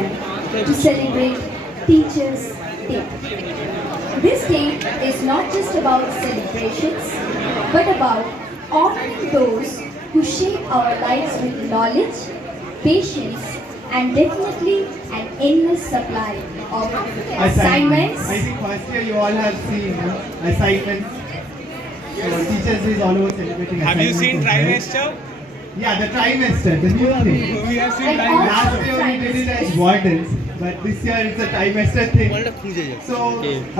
to celebrate Teachers' Day. This day is not just about celebrations, but about honoring those who shape our lives with knowledge, patience, and definitely an endless supply of assignments. I think first year you all have seen assignments. So Teachers Day is all about celebrating Have you seen assignments, trimester? right? Yeah, the trimester, the new thing. We have seen And trimester. Last year we did it as wardens, but this year it's a trimester thing. So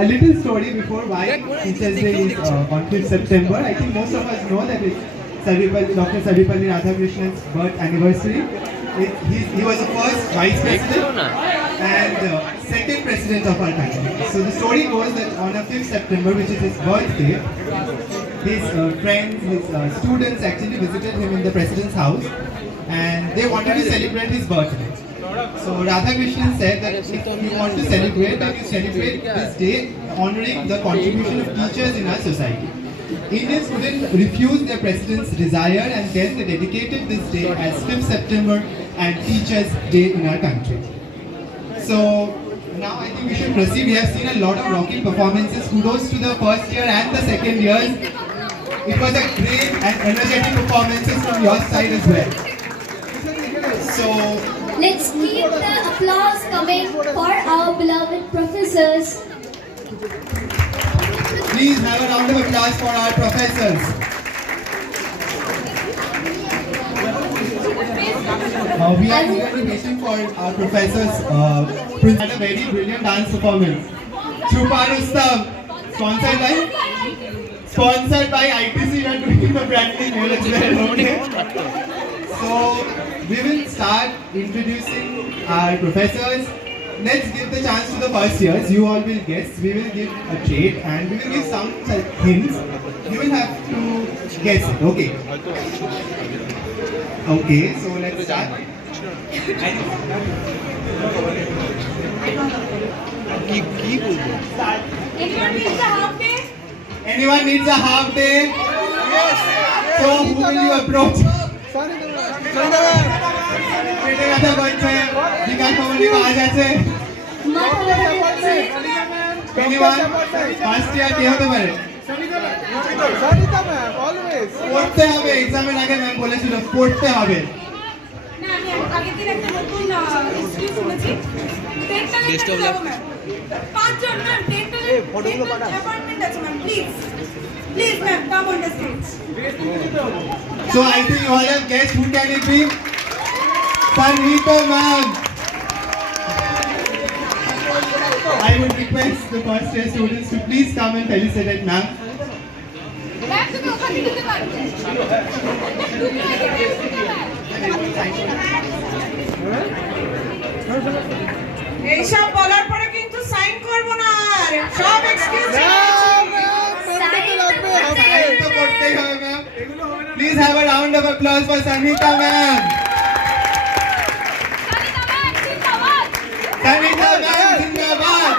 a little story before why Teachers Day is on 5th September. I think most of us know that it's Dr. Sarvepalli Radhakrishnan's birth anniversary. He was the first vice president and second president of our country. So the story goes that on 5th September, which is his birthday, his friends, his students actually visited him in the president's house and they wanted to celebrate his birthday. So Radhakrishnan said that if you want to celebrate, then you celebrate this day honoring the contribution of teachers in our society. Indian students refused their president's desire and then they dedicated this day as 5th September and Teachers' Day in our country. So now I think we should proceed. We have seen a lot of rocking performances. Kudos to the first year and the second years. It was a great and energetic performances from your side as well. So Let's keep the applause coming for our beloved professors. please have a round of applause for our professors. We are really waiting for our professors. Prince had a very brilliant dance performance. Chupa Rustam, sponsored by ITC. We are doing the branding here as well. Okay. So we will start introducing our professors. Let's give the chance to the first years. You all will guess. We will give a trait and we will give some hints. You will have to guess it. Okay. Okay. So let's start. Anyone needs a half day? Anyone needs a half day? Yes. So who will you approach? পেটে ব্যথা করছে বিকাশ ভবনে কাজ আছে anyone first year কে হতে পারে পড়তে হবে এক্সামের আগে ম্যাম বলেছিল পড়তে হবে না আমি আগের দিন একটা নতুন হিস্ট্রি শুনেছি টেকটা লিখতে যাবো ম্যাম পাঁচজন ম্যাম টেকটা অ্যাপয়েন্টমেন্ট আছে ma'am please ma'am come on the stage so I think you all have guessed who can it be Sangeeta ma'am. I would request the first year students to please come and felicitate ma'am. Ma'am তুমি ওখানে দিতে পারবে এইসব বলার পরে কিন্তু sign করব না আর সব এক্সকিউজ Sign তো করতেই হবে ma'am. Please have a round of applause for Sangeeta ma'am. Sangeeta ma'am zindabad.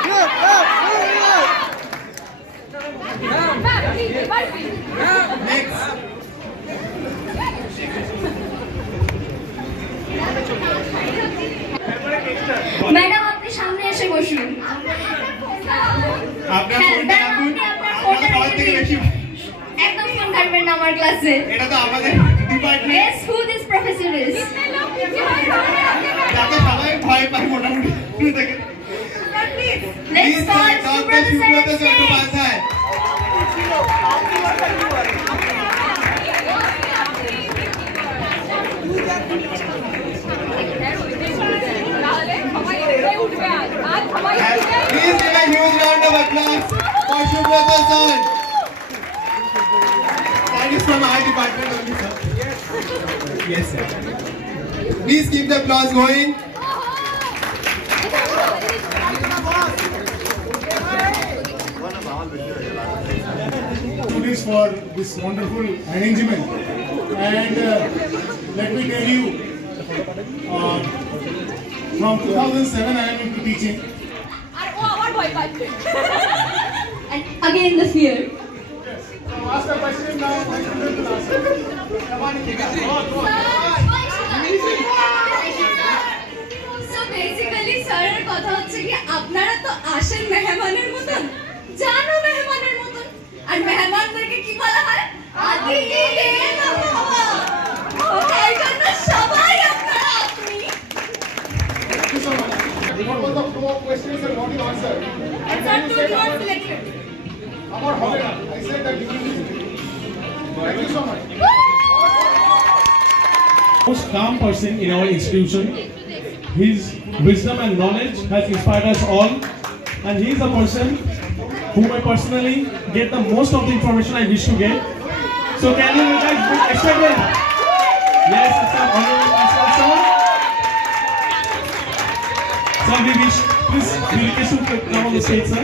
Next. Madam আপনি সামনে এসে বসুন আপনার হ্যাঁ, ফোনটা ম্যাডাম, রাখুন। আপনি আপনার ফোনটা আমার রেখে থেকে দিন। বেশি একদম ফোন কাটবেন না আমার ক্লাসে এটা তো আমাদের department Guess who this professor is? যাকে সবাই ভয় পায় মোটামুটি শুরু থেকে Let's call doctor Subrata Subrata sir. Chattopadhyay Please give a huge round of applause for Subrata sir. That is from our department only, sir. Yes, sir. Please keep the applause going. Students for this wonderful arrangement, and let me tell you, from 2007 I am into teaching. আর ও আমার ভয় পাচ্ছে And again the fear. So ask a question now. My student will answer. Come on, Nikita. Go on, go on. So basically স্যারের কথা হচ্ছে কি আপনারা তো আসেন মেহমানের মতন, জানো মেহমানের মতন, আর মেহমানদেরকে কি বলা হয়? আতিথি দেবো ভব। তাই জন্য সবাই আপনারা আপনি। Thank you so much. What was the flow of questions and what you answered? And sir told you are selected. Amar Holera, I said that you will listen. Thank you so much. Most calm person in our institution. His wisdom and knowledge has inspired us all, and he is a person whom I personally get the most of the information I wish to get. So can you guys expect it? Yes, it's an honor and respect, sir. Sir, we wish, please, we request you to come on the stage, sir.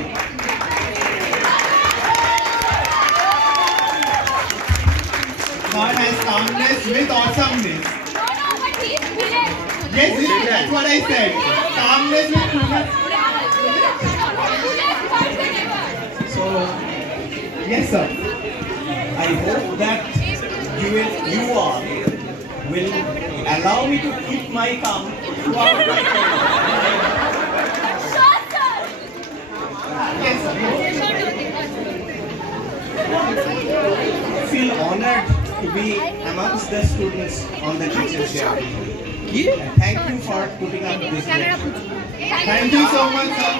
God has calmness with awesomeness. No, but he's brilliant. Yes, that's what I said. Calmness with prudence. So Yes, sir. I hope that you all will allow me to keep my calm throughout my career. Yes, sir. I feel honored to be amongst the students on the teachers' day. And thank you for putting up this day. Thank you so much, sir.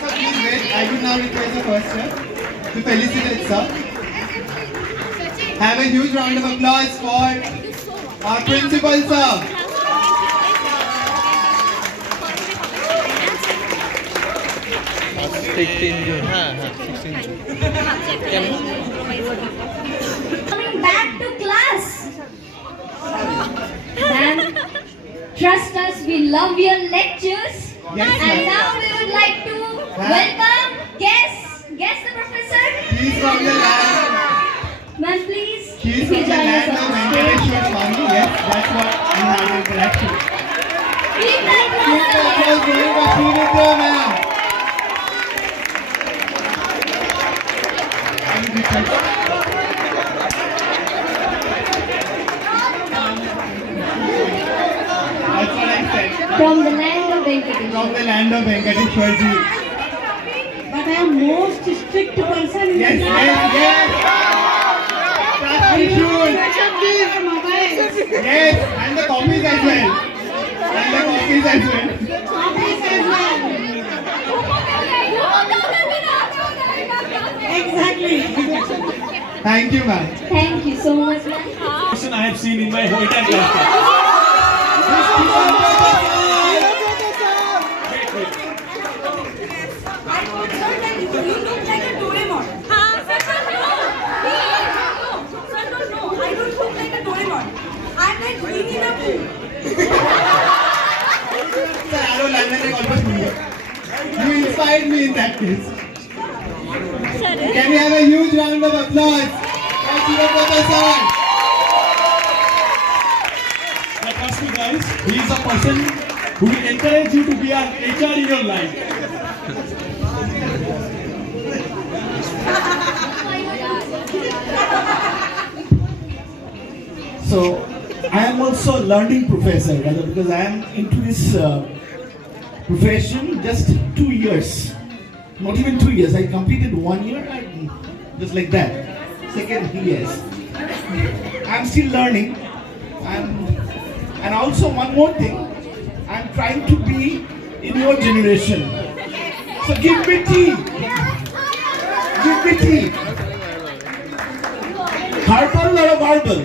Sir, please wait. I will now request the first step to felicitate, sir. Have a huge round of applause for our principal, sir. Coming back to class. Ma'am, trust us, we love your lectures. Yes, And ma'am. now we would like to welcome guest the professor. He's from the land. Ma'am, please. He's if from you the join land us of on stage. Venkateshwar Swami. Yes, that's what we had in correction. Keep that Keep the applause going for Srinitra, ma'am. Any request? That's what I said. From the land of Venkateshwar. From the land of Venkateshwar ji. But I am most strict person in Yes, the yes, yes. Trust me, should. mobile. Yes, and the copies as well. And the copies as well. Office as well. Exactly. Thank you, ma'am. Thank you so much, ma'am. Person I have seen in my whole entire life. I told sir that you look like a Doraemon. Sir, no, I don't look like a Doraemon. I'm like Winnie the Pooh. Sir, Arrow London is almost New. You inspired me in that case. Can we have a huge round of applause for Shiva Professor? But trust me guys, he is a person who will encourage you to be an HR in your life. So I am also a learning professor, rather, because I am into this profession just 2 years. Not even 2 years. I completed 1 year and just like that. Second years. I am still learning. And also one more thing. I am trying to be in your generation. So give me tea. Give me tea. Herbal or a verbal?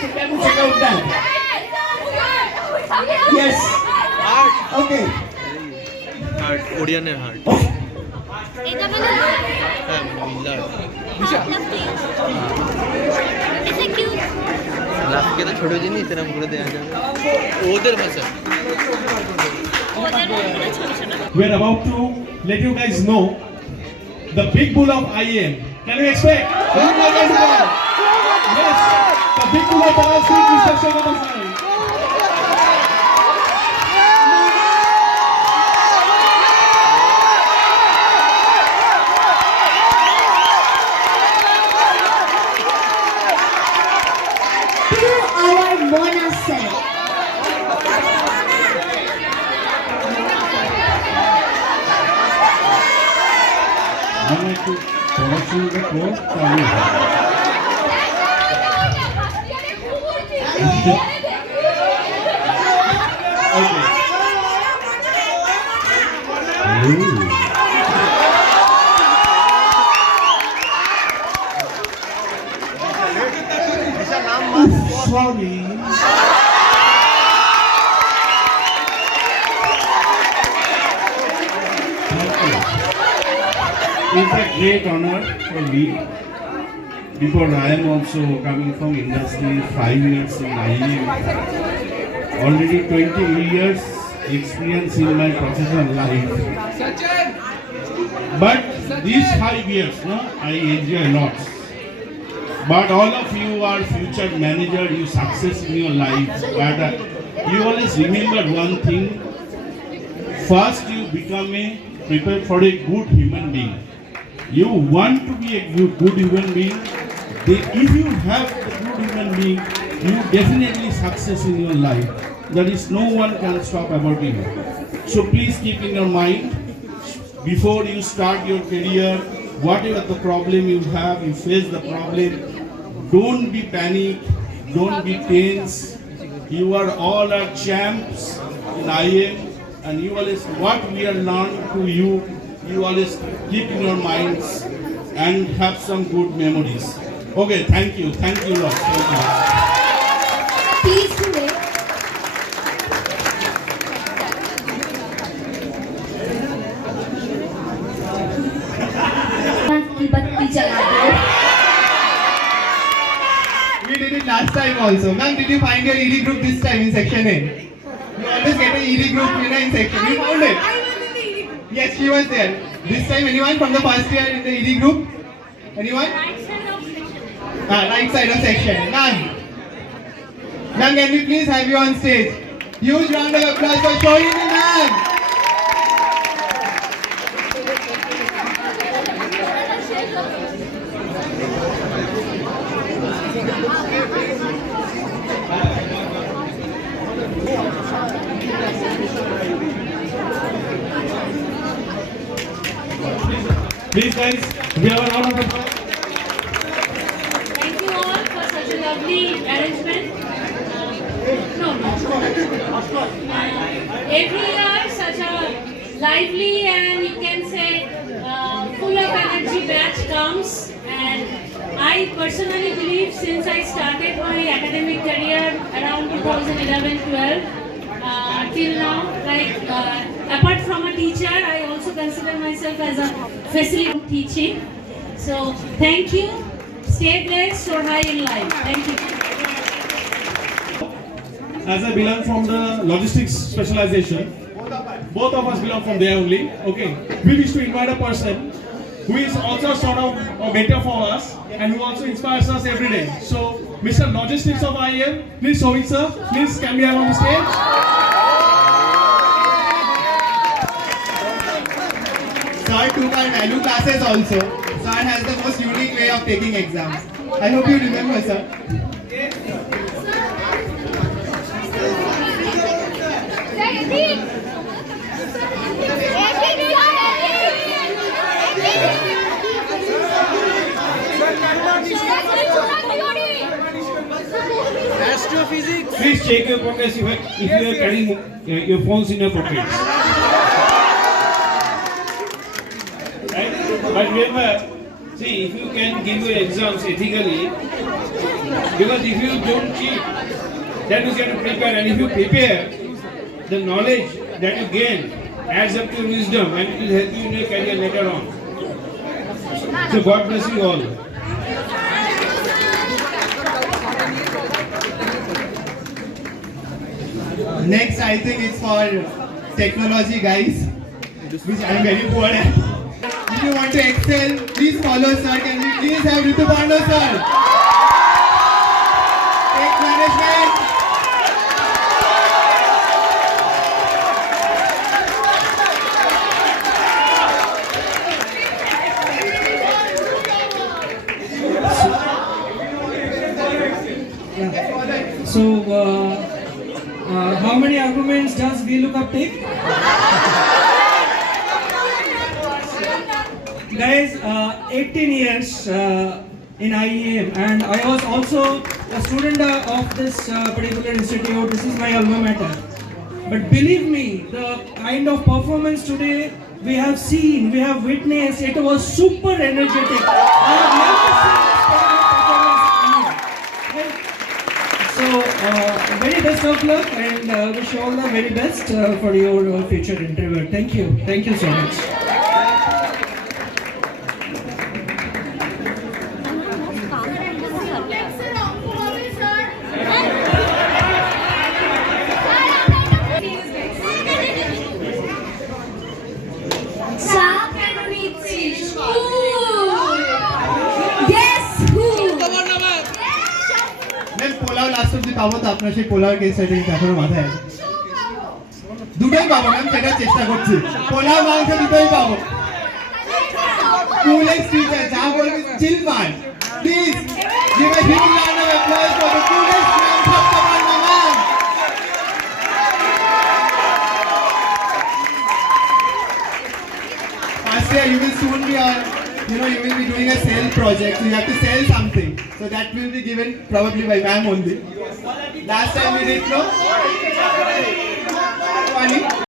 So can you check out that? Yes. Okay. Heart ওরিয়ানের heart Okay. হ্যাঁ মিলার লাভকে তো ছোট জিনিস এরকম করে দেওয়া যাবে ওদের ভাষা We are about to let you guys know the big bull of IAM. Can you expect? Yes, the big bull of our street, Mr. Shogata Sai. To our Mona sir. আমরা একটু পড়াশোনাটা কর তাহলে sorry It's a great honor for me because I am also coming from industry 5 years in IEM. Already 20 years experience in my professional life. But these 5 years, no, I enjoy a lot. But all of you are future manager, you success in your life. But you always remember one thing. First you become a prepare for a good human being. You want to be a good human being. If you have a good human being, you definitely success in your life. There is no one can stop about you. So please keep in your mind, before you start your career, whatever the problem you have, you face the problem, don't be panic, don't be tense. You are all our champs in IM, and you always, what we are learning to you, you always keep in your minds and have some good memories. Okay, thank you lot. Thank you. Please today. की बत्ती जला दो. We did it last time also. Ma'am, did you find your ED group this time in section A? You always get an ED group winner in section. You found it? I was in the ED group. Yes, she was there. This time, anyone from the first year in the ED group? Anyone? Right side of section. None. Ma'am, can we please have you on stage? Huge round of applause for Shohini ma'am. Please guys, we have a round of applause. Thank you all for such a lovely arrangement. Every year, such a lively and you can say full of energy batch comes, and I personally believe since I started my academic career around 2011-12 till now, like apart from a teacher, I also consider myself as a facilitator teaching. So thank you. Stay blessed, soar high in life. Thank you. As I belong from the logistics specialization, both of us belong from there only. Okay, we wish to invite a person who is also sort of a mentor for us and who also inspires us every day. So, Mr. Logistics of IEM, please Sohit sir, please can we have on the stage? Sir took our value classes also. Sir has the most unique way of taking exams. I hope you remember, sir. Astrophysics. Please check your pockets if you are carrying your phones in your pockets. Right? But remember, see, if you can give your exams ethically, because if you don't cheat, that means you have to prepare, and if you prepare, the knowledge that you gain adds up to wisdom and it will help you in your career later on. So God bless you all. Next, I think it's for technology guys, which I am very poor at. If you want to excel, please follow sir. Can we please have Ritu Pando sir? Tech management. So, how many arguments does VLOOKUP take? Guys, 18 years in IEM, and I was also a student of this particular institute. This is my alma mater. But believe me, the kind of performance today we have seen, we have witnessed, it was super energetic. I have never seen this kind of performance. So, very best of luck, and wish you all the very best for your future endeavor. Thank you. Thank you so much. Chuck and Rich. Guess who? Ma'am pulao last অব্দি পাবো তো আপনার সেই pulao case setting এখনো মাথায় আছে দুটোই পাবো ম্যাম সেটা চেষ্টা করছি পোলাও মাংস দুটোই পাবো কুলেক্স টিচার যা বলবে chill man please give a huge round of applause for the কুলেক্স ma'am Satyavarma ma'am First year you will soon be on, you will be doing a sale project, so you have to sell something. So that will be given probably by ma'am only. Last time we did no? Funny.